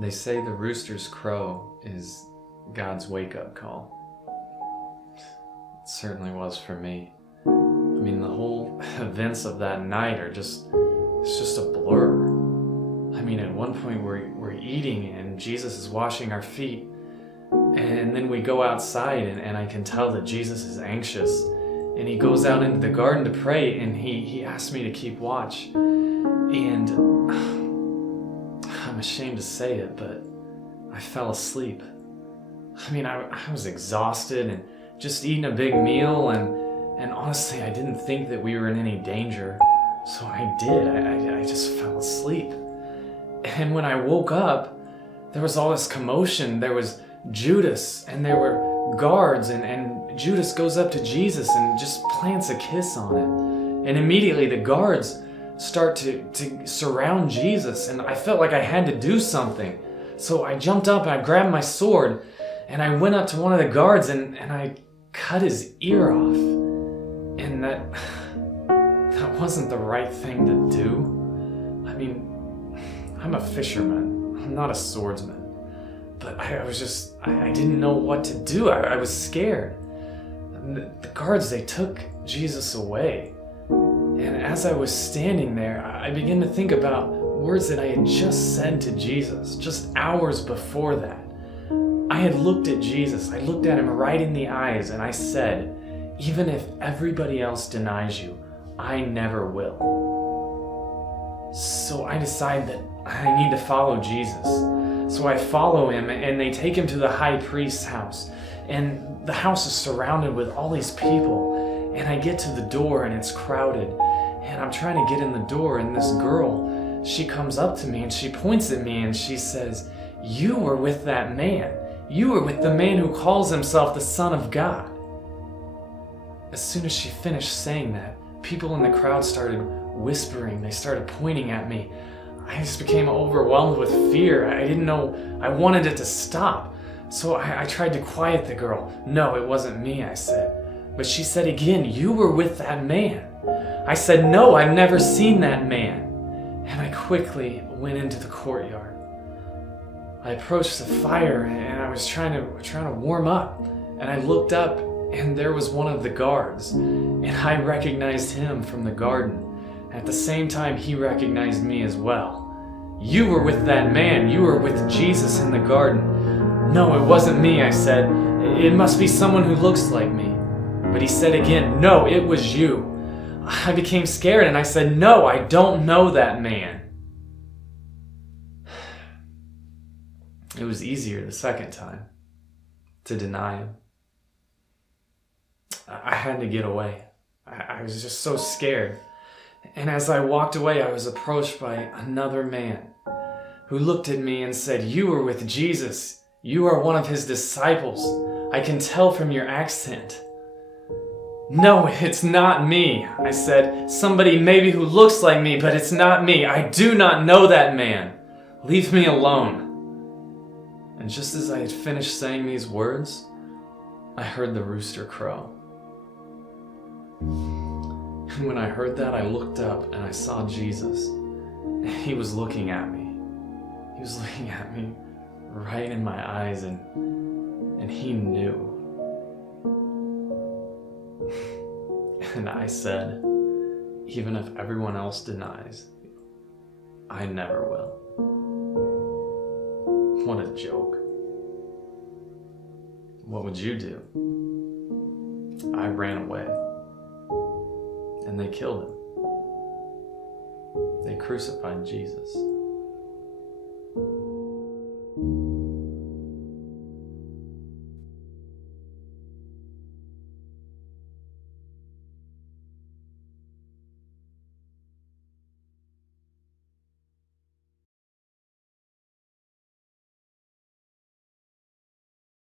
They say the rooster's crow is God's wake-up call. It certainly was for me. I mean, the whole events of that night are it's just a blur. I mean, at one point we're eating and Jesus is washing our feet, and then we go outside and I can tell that Jesus is anxious, and he goes out into the garden to pray, and he asked me to keep watch. And I'm ashamed to say it, but I fell asleep. I mean, I was exhausted and just eating a big meal, and honestly, I didn't think that we were in any danger. So I did. I just fell asleep. And when I woke up, there was all this commotion. There was Judas, and there were guards, and Judas goes up to Jesus and just plants a kiss on him. And immediately the guards start to surround Jesus, and I felt like I had to do something. So I jumped up and I grabbed my sword, and I went up to one of the guards and I cut his ear off. And that wasn't the right thing to do. I mean, I'm a fisherman. I'm not a swordsman. But I didn't know what to do. I was scared. And the guards, they took Jesus away. And as I was standing there, I began to think about words that I had just said to Jesus, just hours before that. I had looked at Jesus. I looked at him right in the eyes, and I said, even if everybody else denies you, I never will. So I decide that I need to follow Jesus. So I follow him, and they take him to the high priest's house. And the house is surrounded with all these people. And I get to the door, and it's crowded. And I'm trying to get in the door, and this girl, she comes up to me, and she points at me, and she says, "You were with that man. You were with the man who calls himself the Son of God." As soon as she finished saying that, people in the crowd started whispering. They started pointing at me. I just became overwhelmed with fear. I didn't know. I wanted it to stop. So I tried to quiet the girl. "No, it wasn't me," I said. But she said again, "You were with that man." I said, "No, I've never seen that man." And I quickly went into the courtyard. I approached the fire, and I was trying to warm up. And I looked up, and there was one of the guards. And I recognized him from the garden. At the same time, he recognized me as well. "You were with that man. You were with Jesus in the garden." "No, it wasn't me," I said. "It must be someone who looks like me." But he said again, "No, it was you." I became scared, and I said, "No, I don't know that man." It was easier the second time to deny him. I had to get away. I was just so scared. And as I walked away, I was approached by another man who looked at me and said, "You were with Jesus. You are one of his disciples. I can tell from your accent." "No, it's not me," I said. "Somebody maybe who looks like me, but it's not me. I do not know that man. Leave me alone." And just as I had finished saying these words, I heard the rooster crow. And when I heard that, I looked up and I saw Jesus. He was looking at me. He was looking at me right in my eyes, and he knew. And I said, even if everyone else denies, I never will. What a joke. What would you do? I ran away. And they killed him. They crucified Jesus.